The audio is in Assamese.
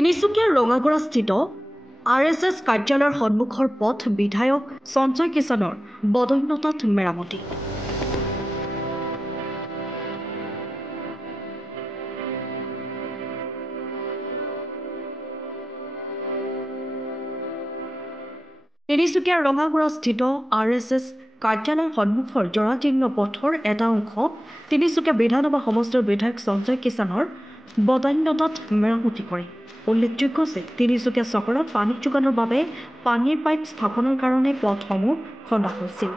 তিনিচুকীয়াৰ ৰঙাগড়াস্থিত RSS কাৰ্যালয়ৰ সন্মুখৰ পথ বিধায়ক সঞ্জয় কিষাণৰ বদন্যতাত মেৰামতি। তিনিচুকীয়াৰ ৰঙাগড়াস্থিত RSS কাৰ্যালয়ৰ সন্মুখৰ জৰাজীৰ্ণ পথৰ এটা অংশ তিনিচুকীয়া বিধানসভা সমষ্টিৰ বিধায়ক সঞ্জয় কিষাণৰ বদান্যতাত মেৰামতি কৰে। উল্লেখযোগ্য যে তিনিচুকীয়া চহৰত পানী যোগানৰ বাবে পানীৰ পাইপ স্থাপনৰ কাৰণে পথসমূহ খন্দা হৈছিল।